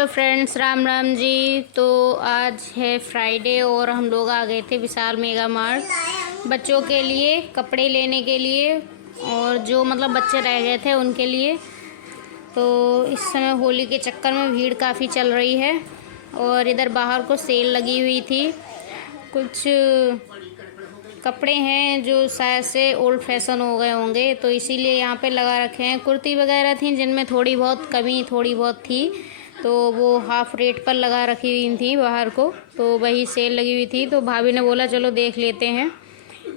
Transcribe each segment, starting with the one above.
Hello friends, Ram Ram ji. तो आज है फ्राइडे और हम लोग आ गए थे विशाल मेगा मार्ट बच्चों के लिए कपड़े लेने के लिए, और जो मतलब बच्चे रह गए थे उनके लिए। तो इस समय होली के चक्कर में भीड़ काफ़ी चल रही है और इधर बाहर को सेल लगी हुई थी। कुछ कपड़े हैं जो शायद से ओल्ड फैशन हो गए होंगे, तो इसीलिए यहाँ पे लगा रखे हैं। कुर्ती वगैरह थी जिनमें थोड़ी बहुत कमी थोड़ी बहुत थी, तो वो हाफ़ रेट पर लगा रखी हुई थी बाहर को, तो वही सेल लगी हुई थी। तो भाभी ने बोला चलो देख लेते हैं,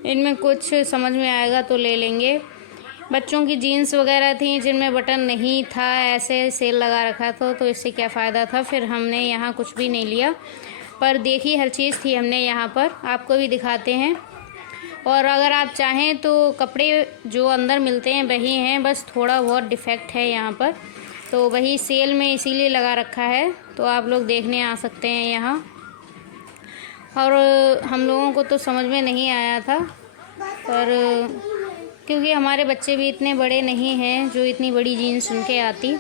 इनमें कुछ समझ में आएगा तो ले लेंगे। बच्चों की जीन्स वगैरह थी जिनमें बटन नहीं था, ऐसे सेल लगा रखा था, तो इससे क्या फ़ायदा था। फिर हमने यहाँ कुछ भी नहीं लिया, पर देखी हर चीज़ थी हमने यहाँ पर, आपको भी दिखाते हैं। और अगर आप चाहें तो कपड़े जो अंदर मिलते हैं वही हैं, बस थोड़ा बहुत डिफेक्ट है यहाँ पर, तो वही सेल में इसीलिए लगा रखा है, तो आप लोग देखने आ सकते हैं यहाँ। और हम लोगों को तो समझ में नहीं आया था, पर क्योंकि हमारे बच्चे भी इतने बड़े नहीं हैं जो इतनी बड़ी जीन्स उनके आती,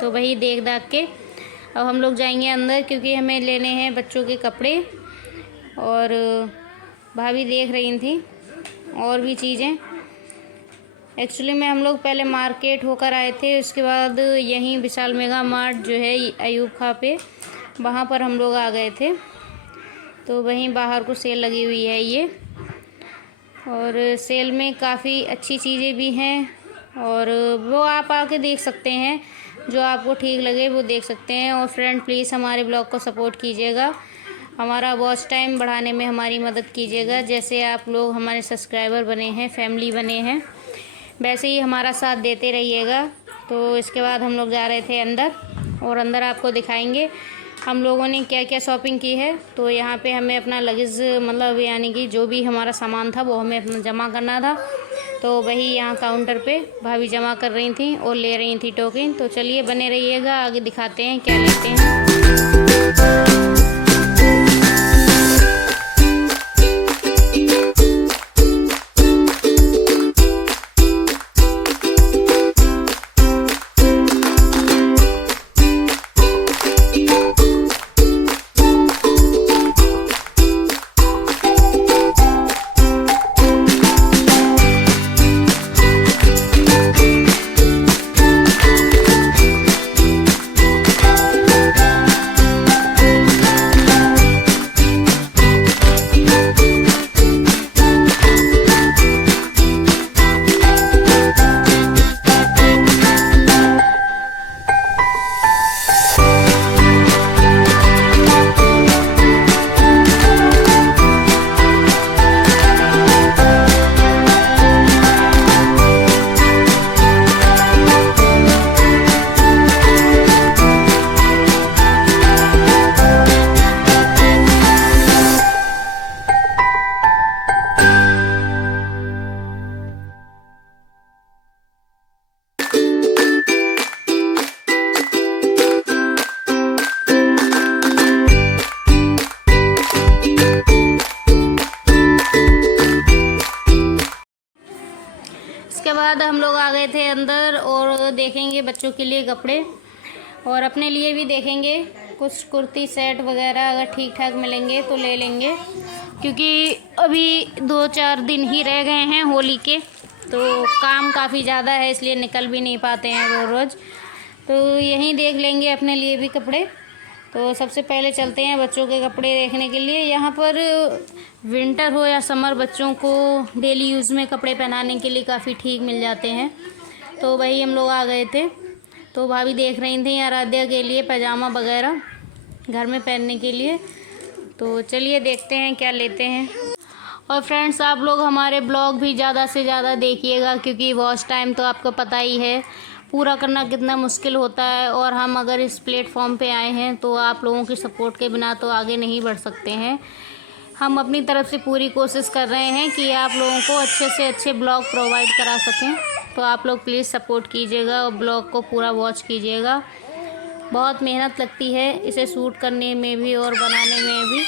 तो वही देख दाख के अब हम लोग जाएंगे अंदर, क्योंकि हमें लेने हैं बच्चों के कपड़े। और भाभी देख रही थी और भी चीज़ें। एक्चुअली में हम लोग पहले मार्केट होकर आए थे, उसके बाद यहीं विशाल मेगा मार्ट जो है अयूब खां पे, वहाँ पर हम लोग आ गए थे। तो वहीं बाहर को सेल लगी हुई है ये, और सेल में काफ़ी अच्छी चीज़ें भी हैं, और वो आप आके देख सकते हैं, जो आपको ठीक लगे वो देख सकते हैं। और फ्रेंड प्लीज़ हमारे ब्लॉग को सपोर्ट कीजिएगा, हमारा वॉच टाइम बढ़ाने में हमारी मदद कीजिएगा। जैसे आप लोग हमारे सब्सक्राइबर बने हैं, फैमिली बने हैं, वैसे ही हमारा साथ देते रहिएगा। तो इसके बाद हम लोग जा रहे थे अंदर, और अंदर आपको दिखाएंगे हम लोगों ने क्या क्या शॉपिंग की है। तो यहाँ पे हमें अपना लगेज मतलब यानी कि जो भी हमारा सामान था वो हमें अपना जमा करना था, तो वही यहाँ काउंटर पे भाभी जमा कर रही थी और ले रही थी टोकन। तो चलिए बने रहिएगा, आगे दिखाते हैं क्या लेते हैं। इसके बाद हम लोग आ गए थे अंदर, और देखेंगे बच्चों के लिए कपड़े, और अपने लिए भी देखेंगे कुछ कुर्ती सेट वगैरह, अगर ठीक ठाक मिलेंगे तो ले लेंगे, क्योंकि अभी 2-4 दिन ही रह गए हैं होली के, तो काम काफ़ी ज़्यादा है, इसलिए निकल भी नहीं पाते हैं रोज़ रोज़। तो यहीं देख लेंगे अपने लिए भी कपड़े। तो सबसे पहले चलते हैं बच्चों के कपड़े देखने के लिए। यहाँ पर विंटर हो या समर, बच्चों को डेली यूज़ में कपड़े पहनाने के लिए काफ़ी ठीक मिल जाते हैं, तो वही हम लोग आ गए थे। तो भाभी देख रही थी आराध्या के लिए पैजामा वगैरह घर में पहनने के लिए, तो चलिए देखते हैं क्या लेते हैं। और फ्रेंड्स आप लोग हमारे ब्लॉग भी ज़्यादा से ज़्यादा देखिएगा, क्योंकि वॉच टाइम तो आपको पता ही है पूरा करना कितना मुश्किल होता है, और हम अगर इस प्लेटफॉर्म पे आए हैं तो आप लोगों की सपोर्ट के बिना तो आगे नहीं बढ़ सकते हैं। हम अपनी तरफ से पूरी कोशिश कर रहे हैं कि आप लोगों को अच्छे से अच्छे ब्लॉग प्रोवाइड करा सकें, तो आप लोग प्लीज़ सपोर्ट कीजिएगा और ब्लॉग को पूरा वॉच कीजिएगा। बहुत मेहनत लगती है इसे शूट करने में भी और बनाने में भी,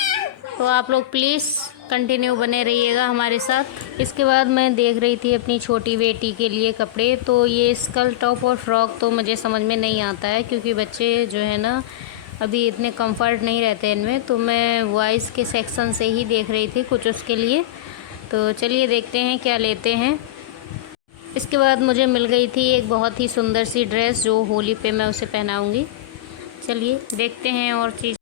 तो आप लोग प्लीज़ कंटिन्यू बने रहिएगा हमारे साथ। इसके बाद मैं देख रही थी अपनी छोटी बेटी के लिए कपड़े। तो ये स्कर्ट टॉप और फ्रॉक तो मुझे समझ में नहीं आता है, क्योंकि बच्चे जो है ना अभी इतने कंफर्ट नहीं रहते इनमें, तो मैं वॉइस के सेक्शन से ही देख रही थी कुछ उसके लिए। तो चलिए देखते हैं क्या लेते हैं। इसके बाद मुझे मिल गई थी एक बहुत ही सुंदर सी ड्रेस, जो होली पे मैं उसे पहनाऊँगी। चलिए देखते हैं और चीज़।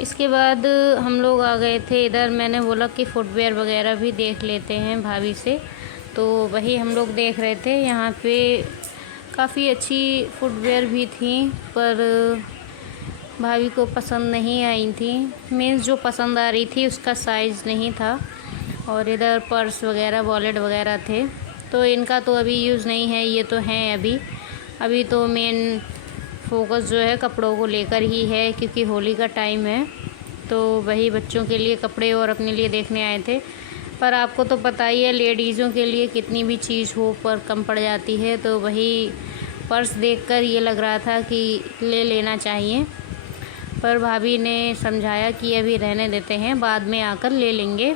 इसके बाद हम लोग आ गए थे इधर। मैंने बोला कि फुटवेयर वगैरह भी देख लेते हैं भाभी से, तो वही हम लोग देख रहे थे। यहाँ पे काफ़ी अच्छी फुटवेयर भी थी, पर भाभी को पसंद नहीं आई थी। मीन्स जो पसंद आ रही थी उसका साइज़ नहीं था। और इधर पर्स वगैरह, वॉलेट वगैरह थे, तो इनका तो अभी यूज़ नहीं है, ये तो हैं अभी तो मेन फोकस जो है कपड़ों को लेकर ही है, क्योंकि होली का टाइम है। तो वही बच्चों के लिए कपड़े और अपने लिए देखने आए थे। पर आपको तो पता ही है लेडीज़ों के लिए कितनी भी चीज़ हो पर कम पड़ जाती है। तो वही पर्स देखकर ये लग रहा था कि ले लेना चाहिए, पर भाभी ने समझाया कि अभी रहने देते हैं, बाद में आकर ले लेंगे।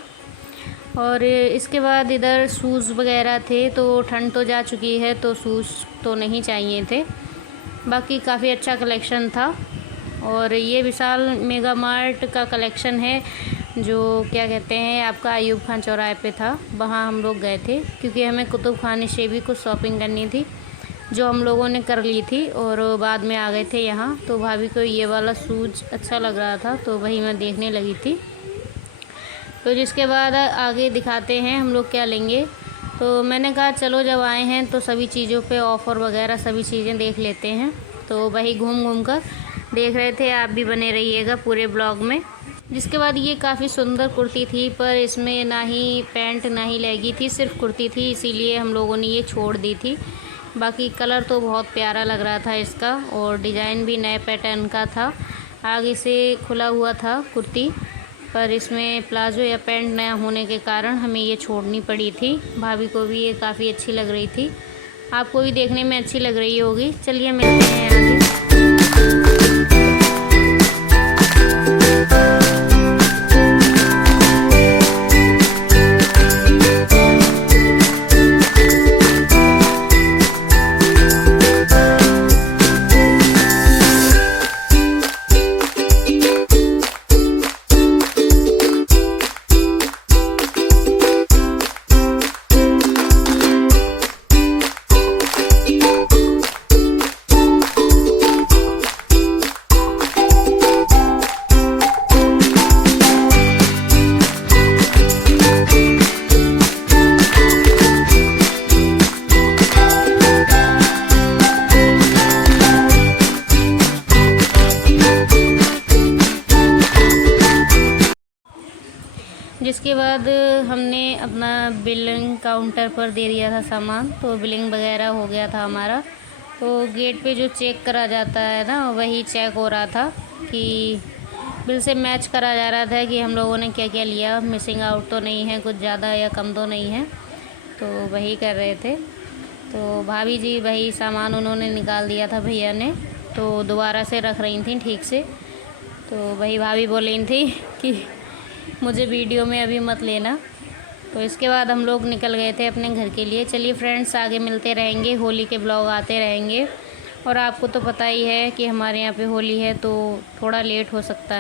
और इसके बाद इधर शूज़ वगैरह थे, तो ठंड तो जा चुकी है तो शूज़ तो नहीं चाहिए थे। बाकी काफ़ी अच्छा कलेक्शन था। और ये विशाल मेगा मार्ट का कलेक्शन है, जो क्या कहते हैं आपका अयूब खान चौराहे पे था। वहाँ हम लोग गए थे क्योंकि हमें कुतुब खाने से भी कुछ शॉपिंग करनी थी, जो हम लोगों ने कर ली थी और बाद में आ गए थे यहाँ। तो भाभी को ये वाला शूज़ अच्छा लग रहा था, तो वही मैं देखने लगी थी। तो जिसके बाद आगे दिखाते हैं हम लोग क्या लेंगे। तो मैंने कहा चलो जब आए हैं तो सभी चीज़ों पे ऑफ़र वगैरह सभी चीज़ें देख लेते हैं। तो वही घूम घूम कर देख रहे थे। आप भी बने रहिएगा पूरे ब्लॉग में। जिसके बाद ये काफ़ी सुंदर कुर्ती थी, पर इसमें ना ही पैंट ना ही लेगी थी, सिर्फ कुर्ती थी, इसीलिए हम लोगों ने ये छोड़ दी थी। बाकी कलर तो बहुत प्यारा लग रहा था इसका, और डिज़ाइन भी नए पैटर्न का था। आगे से खुला हुआ था कुर्ती, पर इसमें प्लाजो या पैंट नया होने के कारण हमें ये छोड़नी पड़ी थी। भाभी को भी ये काफ़ी अच्छी लग रही थी, आपको भी देखने में अच्छी लग रही होगी। चलिए मिलते हैं आगे। जिसके बाद हमने अपना बिलिंग काउंटर पर दे दिया था सामान, तो बिलिंग वगैरह हो गया था हमारा। तो गेट पे जो चेक करा जाता है ना, वही चेक हो रहा था कि बिल से मैच करा जा रहा था कि हम लोगों ने क्या क्या लिया, मिसिंग आउट तो नहीं है, कुछ ज़्यादा या कम तो नहीं है, तो वही कर रहे थे। तो भाभी जी वही सामान उन्होंने निकाल दिया था भैया ने, तो दोबारा से रख रही थी ठीक से। तो वही भाभी बोल रही थी कि मुझे वीडियो में अभी मत लेना। तो इसके बाद हम लोग निकल गए थे अपने घर के लिए। चलिए फ्रेंड्स, आगे मिलते रहेंगे, होली के ब्लॉग आते रहेंगे। और आपको तो पता ही है कि हमारे यहाँ पे होली है तो थोड़ा लेट हो सकता है।